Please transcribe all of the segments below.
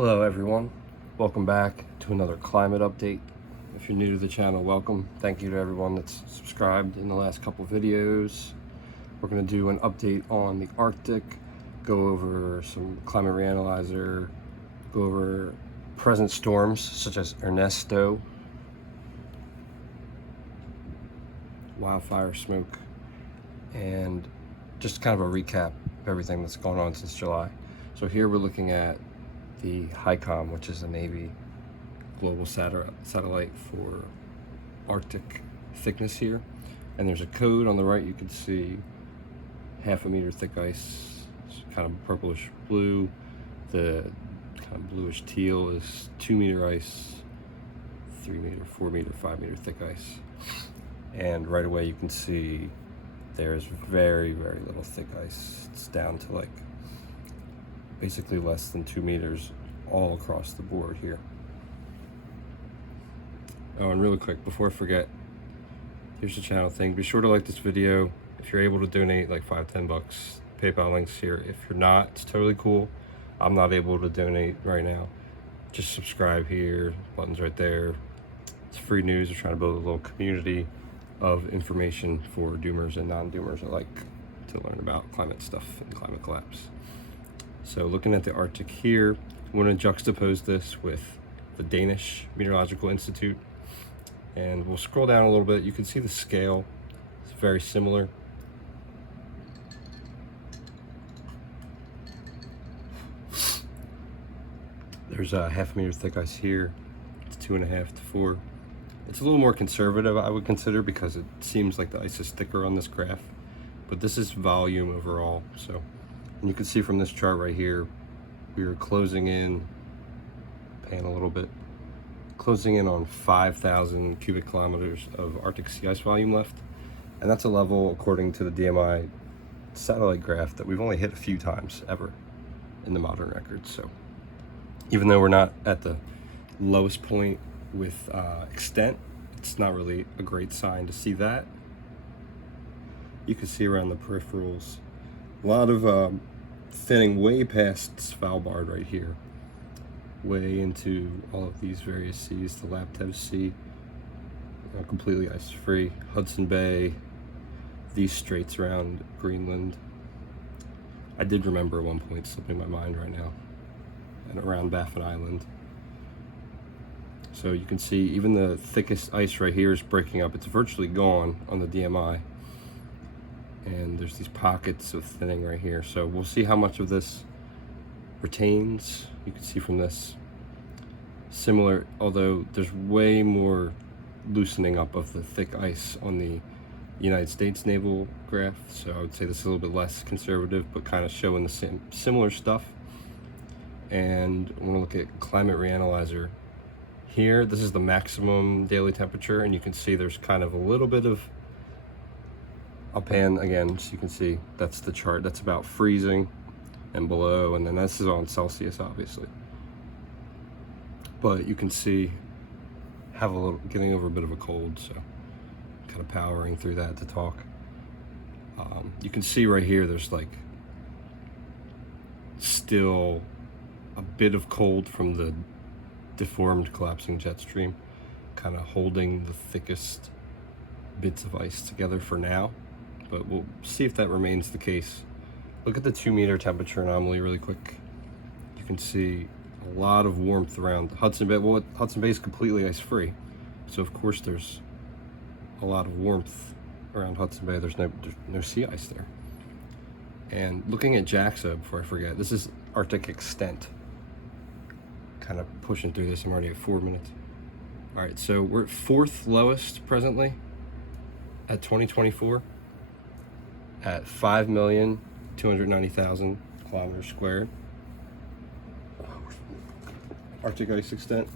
Hello everyone, welcome back to another climate update. If you're new to the channel, welcome. Thank you to everyone that's subscribed in the last couple videos. We're going to do an update on the Arctic, go over some climate reanalyzer, go over present storms such as Ernesto, wildfire smoke, and just kind of a recap of everything that's gone on since July. So here we're looking at the HICOM, which is a Navy global satellite for Arctic thickness here. And there's a code on the right. You can see 1/2 meter thick ice, kind of purplish blue. The kind of bluish teal is 2 meter ice, 3 meter, 4 meter, 5 meter thick ice. And right away you can see there's very, very little thick ice. It's down to like basically less than 2 meters all across the board here. Oh, and really quick, before I forget, here's the channel thing. Be sure to like this video. If you're able to donate like $5-10, PayPal links here. If you're not, it's totally cool. I'm not able to donate right now. Just subscribe here, buttons right there. It's free news. We're trying to build a little community of information for doomers and non-doomers alike to learn about climate stuff and climate collapse. So looking at the Arctic here, I want to juxtapose this with the Danish Meteorological Institute. And we'll scroll down a little bit. You can see the scale. It's very similar. There's a 1/2 meter thick ice here. It's 2.5 to 4. It's a little more conservative, I would consider, because it seems like the ice is thicker on this graph. But this is volume overall. So, and you can see from this chart right here, we are closing in, pan a little bit, closing in on 5,000 cubic kilometers of Arctic sea ice volume left. And that's a level, according to the DMI satellite graph, that we've only hit a few times ever in the modern record. So even though we're not at the lowest point with extent, it's not really a great sign to see that. You can see around the peripherals, a lot of thinning way past Svalbard right here, way into all of these various seas. The Laptev Sea, completely ice-free. Hudson Bay, these straits around Greenland. I did remember at one point, slipping my mind right now, and around Baffin Island. So you can see even the thickest ice right here is breaking up. It's virtually gone on the DMI. And there's these pockets of thinning right here. So we'll see how much of this retains. You can see from this similar, although there's way more loosening up of the thick ice on the United States naval graph. So I would say this is a little bit less conservative, but kind of showing the same similar stuff. And I want to look at climate reanalyzer here. This is the maximum daily temperature, and you can see there's kind of a little bit of, I'll pan again so you can see that's the chart. That's about freezing and below, and then this is on Celsius obviously. But you can see getting over a bit of a cold, so kind of powering through that to talk. You can see right here there's like still a bit of cold from the deformed collapsing jet stream, kind of holding the thickest bits of ice together for now. But we'll see if that remains the case. Look at the 2 meter temperature anomaly really quick. You can see a lot of warmth around Hudson Bay. Well, Hudson Bay is completely ice free, so of course there's a lot of warmth around Hudson Bay. There's no sea ice there. And looking at JAXA, before I forget, this is Arctic extent. Kind of pushing through this. I'm already at 4 minutes. All right, so we're at 4th lowest presently at 2024. At 5,290,000 kilometers squared. Arctic ice extent.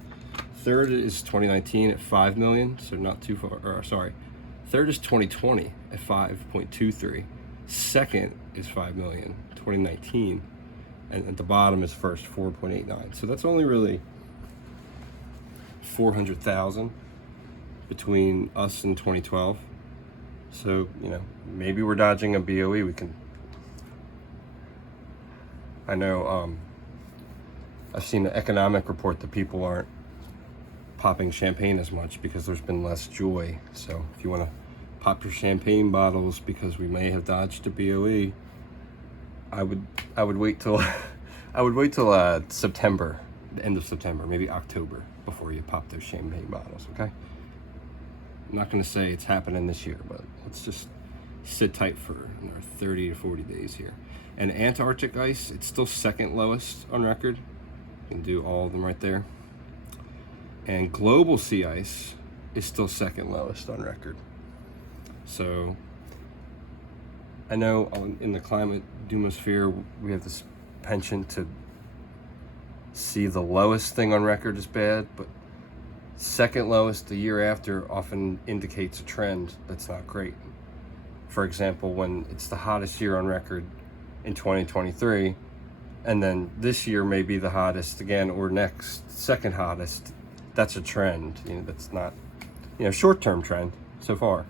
Third is 2019 at 5 million, so not too far, or sorry. Third is 2020 at 5.23. Second is 5 million, 2019. And at the bottom is first, 4.89. So that's only really 400,000 between us and 2012. So, you know, maybe we're dodging a BOE. I know I've seen an economic report that people aren't popping champagne as much because there's been less joy. So if you want to pop your champagne bottles because we may have dodged a BOE, I would wait till I would wait till September, the end of September, maybe October, before you pop those champagne bottles. Okay. I'm not going to say it's happening this year, but let's just sit tight for another 30 to 40 days here. And Antarctic ice, it's still second lowest on record. You can do all of them right there. And global sea ice is still second lowest on record. So I know in the climate doomosphere, we have this penchant to see the lowest thing on record as bad, but second lowest the year after often indicates a trend that's not great. For example, when it's the hottest year on record in 2023, and then this year may be the hottest again, or next second hottest, that's a trend. That's not, short-term trend so far.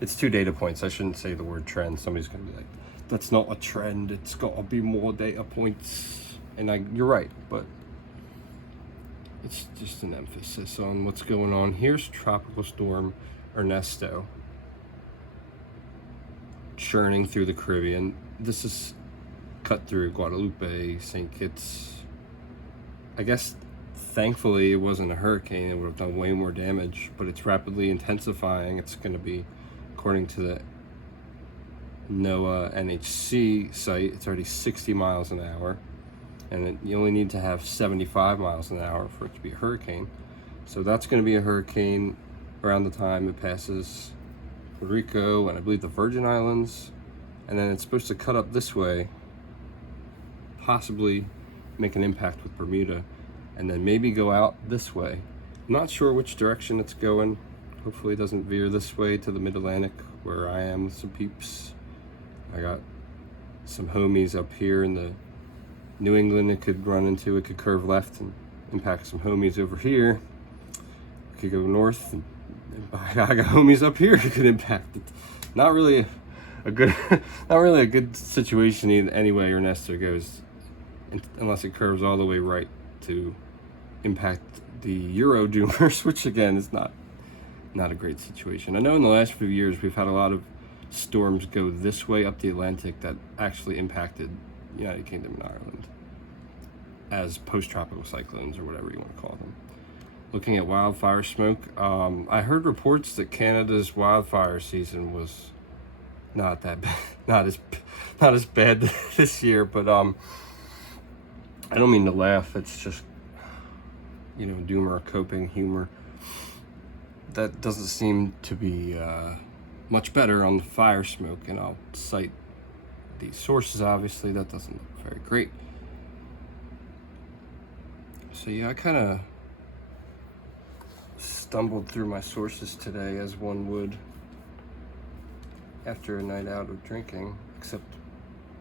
It's 2 data points. I shouldn't say the word trend. Somebody's gonna be like, that's not a trend. It's gotta be more data points. And you're right, but it's just an emphasis on what's going on. Here's Tropical Storm Ernesto churning through the Caribbean. This is cut through Guadalupe, St. Kitts. I guess thankfully it wasn't a hurricane. It would have done way more damage, but it's rapidly intensifying. It's going to be, according to the NOAA NHC site, it's already 60 miles an hour. And you only need to have 75 miles an hour for it to be a hurricane. So that's going to be a hurricane around the time it passes Puerto Rico and I believe the Virgin Islands. And then it's supposed to cut up this way, possibly make an impact with Bermuda, and then maybe go out this way. I'm not sure which direction it's going. Hopefully it doesn't veer this way to the mid-Atlantic where I am with some peeps. I got some homies up here in the New England it could run into. It could curve left and impact some homies over here. It could go north, and I got homies up here it could impact it. Not really a good situation anyway Ernesto goes, unless it curves all the way right to impact the Euro doomers, which again is not a great situation. I know in the last few years we've had a lot of storms go this way up the Atlantic that actually impacted United Kingdom and Ireland as post-tropical cyclones, or whatever you want to call them. Looking at wildfire smoke, I heard reports that Canada's wildfire season was not that bad, not as bad this year, but I don't mean to laugh. It's just doomer coping humor. That doesn't seem to be much better on the fire smoke, and I'll cite these sources. Obviously, that doesn't look very great. So yeah, I kind of stumbled through my sources today, as one would after a night out of drinking, except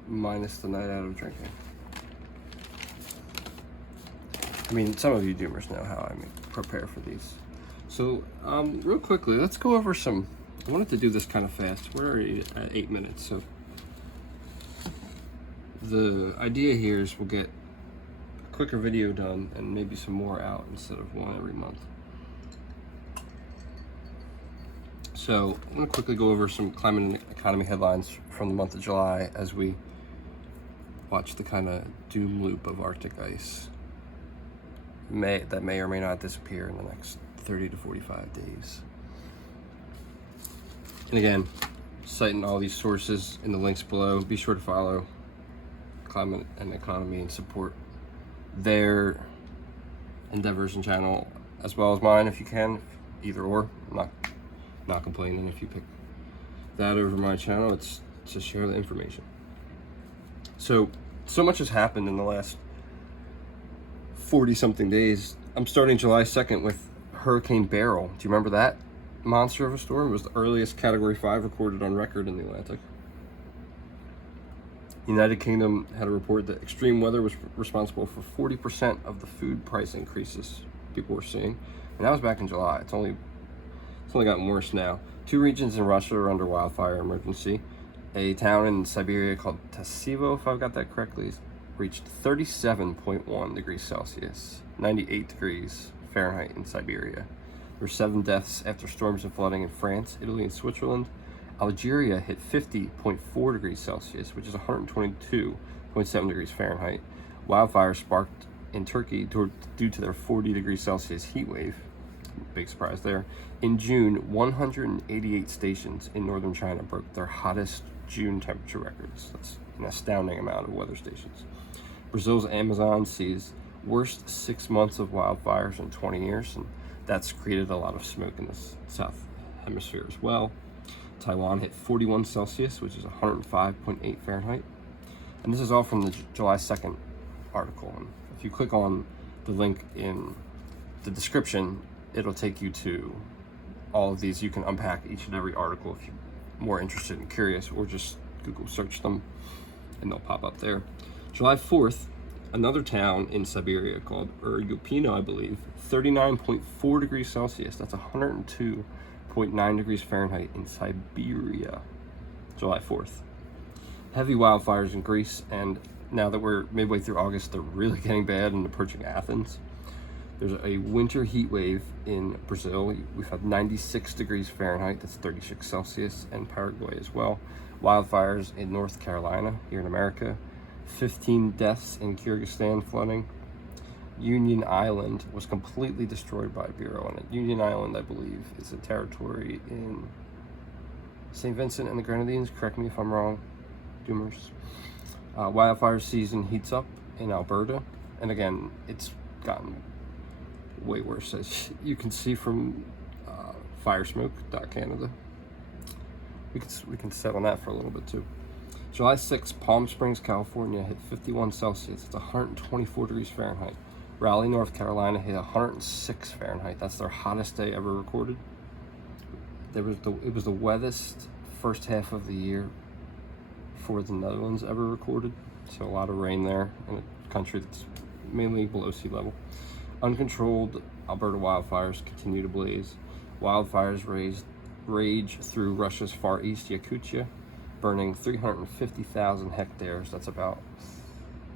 minus the night out of drinking. I mean, some of you doomers know how I prepare for these. So, real quickly, let's go over some. I wanted to do this kind of fast. We're already at 8 minutes, so the idea here is we'll get a quicker video done and maybe some more out instead of one every month. So I'm going to quickly go over some climate and economy headlines from the month of July as we watch the kind of doom loop of Arctic ice that may or may not disappear in the next 30 to 45 days. And again, citing all these sources in the links below. Be sure to follow Climate and Economy and support their endeavors and channel as well as mine if you can. Either or. I'm not complaining if you pick that over my channel. It's to share the information. So much has happened in the last 40 something days. I'm starting July 2nd with Hurricane Beryl. Do you remember that monster of a storm? It was the earliest Category 5 recorded on record in the Atlantic. United Kingdom had a report that extreme weather was responsible for 40% of the food price increases people were seeing, and that was back in July. It's only gotten worse now. 2 regions in Russia are under wildfire emergency. A town in Siberia called Tasivo, if I've got that correctly, reached 37.1 degrees Celsius, 98 degrees Fahrenheit in Siberia. There were 7 deaths after storms and flooding in France, Italy, and Switzerland. Algeria hit 50.4 degrees Celsius, which is 122.7 degrees Fahrenheit. Wildfire sparked in Turkey due to their 40 degrees Celsius heat wave. Big surprise there. In June, 188 stations in northern China broke their hottest June temperature records. That's an astounding amount of weather stations. Brazil's Amazon sees worst 6 months of wildfires in 20 years, and that's created a lot of smoke in the south hemisphere as well. Taiwan hit 41 Celsius, which is 105.8 Fahrenheit. And this is all from the July 2nd article. And if you click on the link in the description, it'll take you to all of these. You can unpack each and every article if you're more interested and curious, or just Google search them and they'll pop up there. July 4th, another town in Siberia called Urgupino, I believe, 39.4 degrees Celsius. That's 102.9 degrees Fahrenheit in Siberia, July 4th. Heavy wildfires in Greece, and now that we're midway through August, they're really getting bad and approaching Athens. There's a winter heat wave in Brazil. We've had 96 degrees Fahrenheit, that's 36 Celsius, and Paraguay as well. Wildfires in North Carolina, here in America. 15 deaths in Kyrgyzstan flooding. Union Island was completely destroyed by a Bureau on it. Union Island, I believe, is a territory in St. Vincent and the Grenadines. Correct me if I'm wrong, doomers. Wildfire season heats up in Alberta. And again, it's gotten way worse, as you can see from firesmoke.canada. We can set on that for a little bit too. July 6th, Palm Springs, California hit 51 Celsius. It's 124 degrees Fahrenheit. Raleigh, North Carolina hit 106 Fahrenheit. That's their hottest day ever recorded. It was the wettest first half of the year for the Netherlands ever recorded. So a lot of rain there in a country that's mainly below sea level. Uncontrolled Alberta wildfires continue to blaze. Wildfires rage through Russia's far east, Yakutia, burning 350,000 hectares. That's about,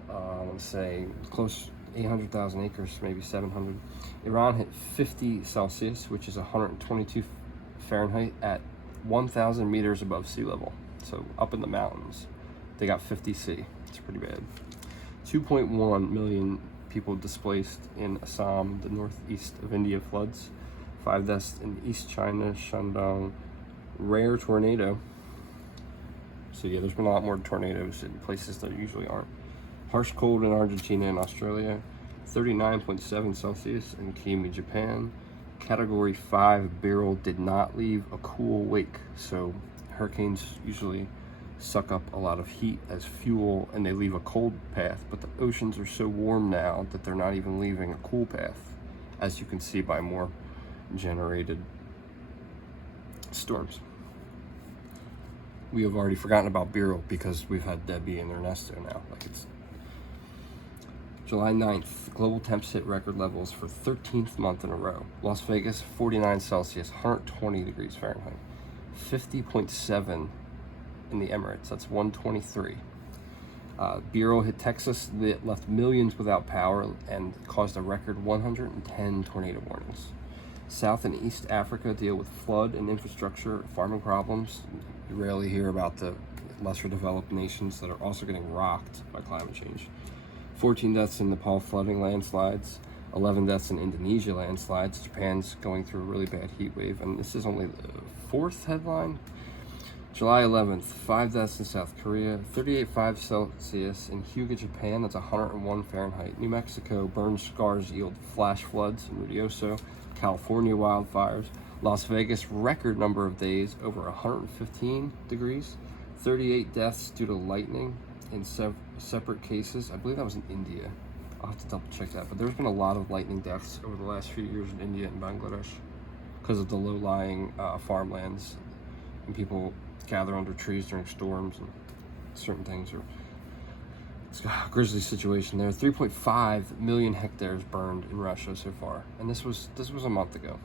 I want to say, close 800,000 acres, maybe 700. Iran hit 50 Celsius, which is 122 Fahrenheit, at 1,000 meters above sea level. So up in the mountains, they got 50 C. It's pretty bad. 2.1 million people displaced in Assam, the northeast of India. Floods. 5 deaths in East China, Shandong. Rare tornado. So yeah, there's been a lot more tornadoes in places that usually aren't. Harsh cold in Argentina and Australia. 39.7 Celsius in Kimi, Japan. Category 5 Beryl did not leave a cool wake. So hurricanes usually suck up a lot of heat as fuel, and they leave a cold path, but the oceans are so warm now that they're not even leaving a cool path, as you can see by more generated storms. We have already forgotten about Beryl because we've had Debbie and Ernesto now. It's July 9th, global temps hit record levels for 13th month in a row. Las Vegas, 49 Celsius, 120 degrees Fahrenheit. 50.7 in the Emirates, that's 123. Beryl hit Texas, left millions without power, and caused a record 110 tornado warnings. South and East Africa deal with flood and infrastructure, farming problems. You rarely hear about the lesser developed nations that are also getting rocked by climate change. 14 deaths in Nepal flooding, landslides. 11 deaths in Indonesia, landslides. Japan's going through a really bad heat wave, and this is only the 4th headline. July 11th, 5 deaths in South Korea, 38.5 Celsius in Hyuga, Japan, that's 101 Fahrenheit. New Mexico, burn scars yield flash floods in Ruidoso. California wildfires. Las Vegas, record number of days over 115 degrees. 38 deaths due to lightning in separate cases. I believe that was in India. I'll have to double check that, but there's been a lot of lightning deaths over the last few years in India and Bangladesh because of the low-lying farmlands, and people gather under trees during storms, and certain things are, it's a grisly situation there. 3.5 million hectares burned in Russia so far, and this was a month ago.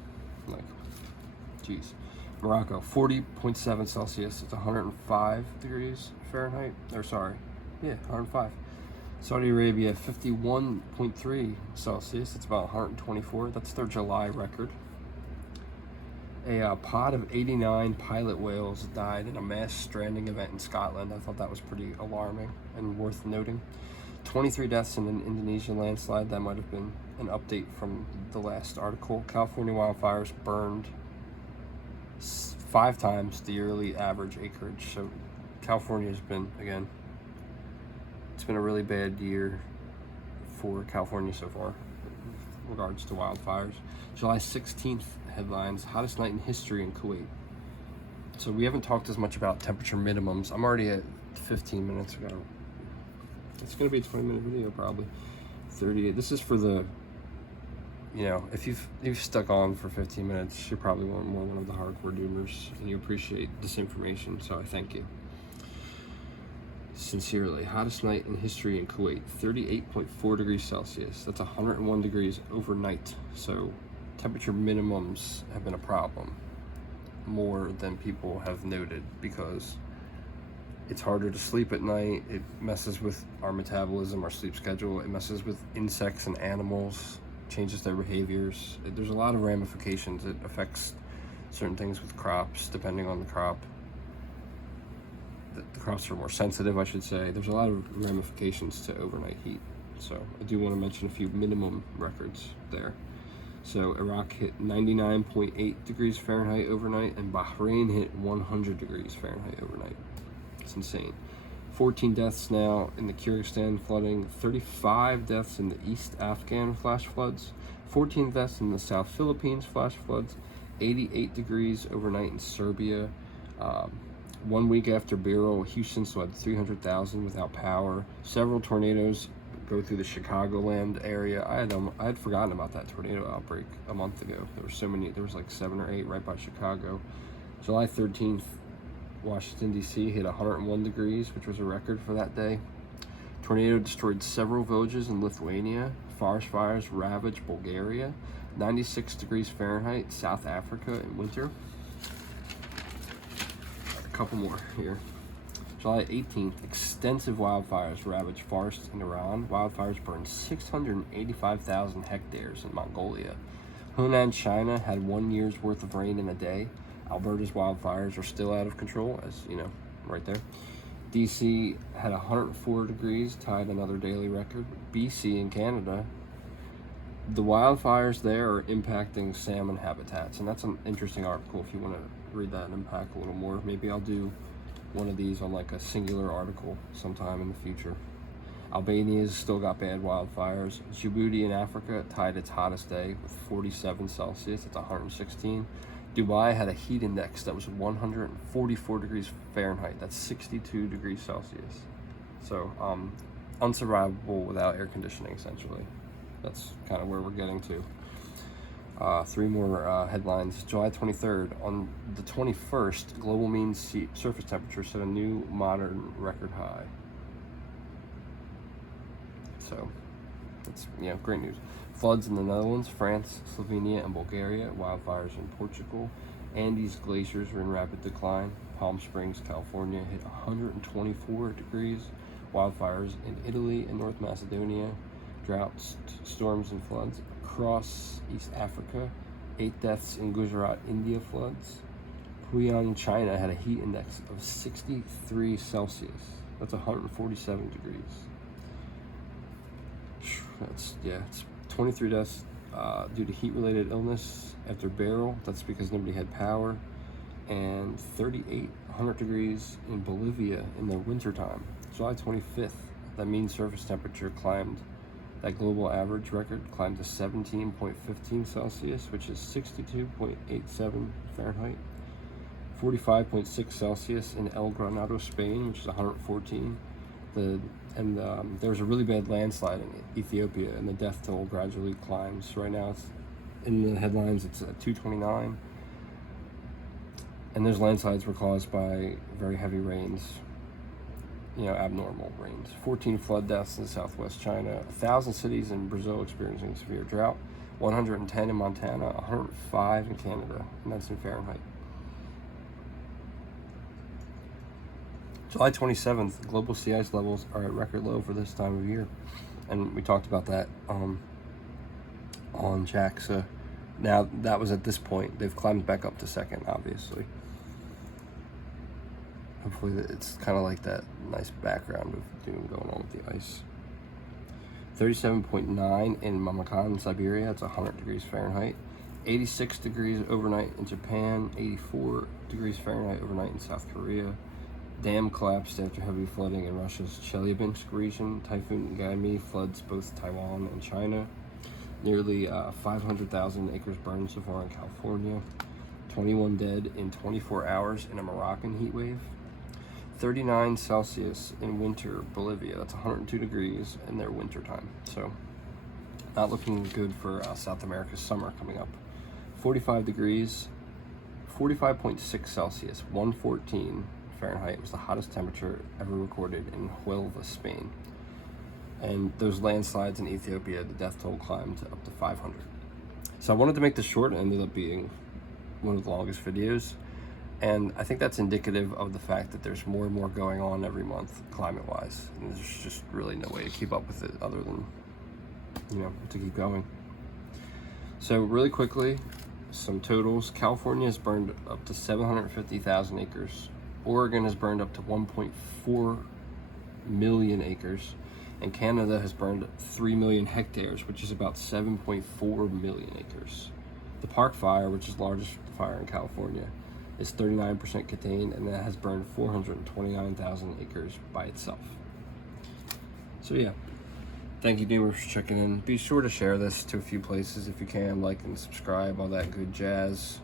Geez. Morocco, 40.7 Celsius, it's 105 degrees Fahrenheit, 105. Saudi Arabia, 51.3 Celsius. It's about 124. That's their July record. A pod of 89 pilot whales died in a mass stranding event in Scotland. I thought that was pretty alarming and worth noting. 23 deaths in an Indonesian landslide. That might have been an update from the last article. California wildfires burned 5 times the yearly average acreage. So California has been, again, it's been a really bad year for California so far in regards to wildfires. July 16th headlines, hottest night in history in Kuwait. So we haven't talked as much about temperature minimums. I'm already at 15 minutes. It's going to be a 20-minute video probably. 38. This is for the, if you've stuck on for 15 minutes, you're probably one of the hardcore doomers, and you appreciate this information, so I thank you. Sincerely, hottest night in history in Kuwait, 38.4 degrees Celsius. That's 101 degrees overnight. So temperature minimums have been a problem more than people have noted, because it's harder to sleep at night. It messes with our metabolism, our sleep schedule. It messes with insects and animals, changes their behaviors. There's a lot of ramifications. It affects certain things with crops, depending on the crop. The crops are more sensitive, I should say. There's a lot of ramifications to overnight heat. So I do want to mention a few minimum records there. So Iraq hit 99.8 degrees Fahrenheit overnight, and Bahrain hit 100 degrees Fahrenheit overnight. It's insane. 14 deaths now in the Kyrgyzstan flooding, 35 deaths in the East Afghan flash floods, 14 deaths in the South Philippines flash floods, 88 degrees overnight in Serbia. 1 week after Beryl, Houston still had 300,000 without power. Several tornadoes go through the Chicagoland area. I had forgotten about that tornado outbreak a month ago. There were so many. There was like 7 or 8 right by Chicago. July 13th, Washington, D.C. hit 101 degrees, which was a record for that day. Tornado destroyed several villages in Lithuania. Forest fires ravaged Bulgaria. 96 degrees Fahrenheit, South Africa in winter. A couple more here. July 18th, extensive wildfires ravaged forests in Iran. Wildfires burned 685,000 hectares in Mongolia. Hunan, China had 1 year's worth of rain in a day. Alberta's wildfires are still out of control, as you know, right there. DC had 104 degrees, tied another daily record. BC in Canada, the wildfires there are impacting salmon habitats, and that's an interesting article if you want to read that and unpack a little more. Maybe I'll do one of these on like a singular article sometime in the future. Albania's still got bad wildfires. Djibouti in Africa tied its hottest day with 47 Celsius. It's 116. Dubai had a heat index that was 144 degrees Fahrenheit. That's 62 degrees Celsius. So unsurvivable without air conditioning, essentially. That's kind of where we're getting to. 3 more headlines. July 23rd. On the 21st, global mean surface temperature set a new modern record high. So that's great news. Floods in the Netherlands, France, Slovenia, and Bulgaria. Wildfires in Portugal. Andes glaciers are in rapid decline. Palm Springs, California hit 124 degrees. Wildfires in Italy and North Macedonia. Droughts, storms, and floods across East Africa. 8 deaths in Gujarat, India floods. Huiyang, China had a heat index of 63 Celsius. That's 147 degrees. It's 23 deaths due to heat-related illness after Beryl. That's because nobody had power. And 100 degrees in Bolivia in the wintertime. July 25th, that mean surface temperature climbed. That global average record climbed to 17.15 Celsius, which is 62.87 Fahrenheit. 45.6 Celsius in El Granado, Spain, which is 114. There was a really bad landslide in Ethiopia, and the death toll gradually climbs. Right now, it's in the headlines. It's at 229, and those landslides were caused by very heavy rains. Abnormal rains. 14 flood deaths in southwest China. 1,000 cities in Brazil experiencing severe drought. 110 in Montana. 105 in Canada, and that's in Fahrenheit. July 27th, global sea ice levels are at record low for this time of year. And we talked about that on Jack. So now that was at this point. They've climbed back up to second, obviously. Hopefully it's kind of like that nice background of doom going on with the ice. 37.9 in Mamakan, Siberia. It's 100 degrees Fahrenheit. 86 degrees overnight in Japan. 84 degrees Fahrenheit overnight in South Korea. Dam collapsed after heavy flooding in Russia's Chelyabinsk region. Typhoon Gaimi floods both Taiwan and China. Nearly 500,000 acres burned so far in California. 21 dead in 24 hours in a Moroccan heat wave. 39 Celsius in winter Bolivia. That's 102 degrees in their winter time. So not looking good for South America's summer coming up. 45 degrees, 45.6 Celsius, 114 Fahrenheit was the hottest temperature ever recorded in Huelva, Spain. And those landslides in Ethiopia, the death toll climbed up to 500. So I wanted to make this short. It ended up being one of the longest videos. And I think that's indicative of the fact that there's more and more going on every month climate-wise. And there's just really no way to keep up with it other than, to keep going. So really quickly, some totals. California has burned up to 750,000 acres. Oregon has burned up to 1.4 million acres. And Canada has burned 3 million hectares, which is about 7.4 million acres. The Park Fire, which is the largest fire in California, is 39% contained, and that has burned 429,000 acres by itself. So yeah, thank you, Doomers, for checking in. Be sure to share this to a few places if you can, like and subscribe, all that good jazz.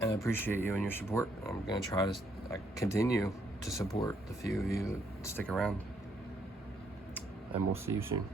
And I appreciate you and your support. I'm going to try to continue to support the few of you that stick around. And we'll see you soon.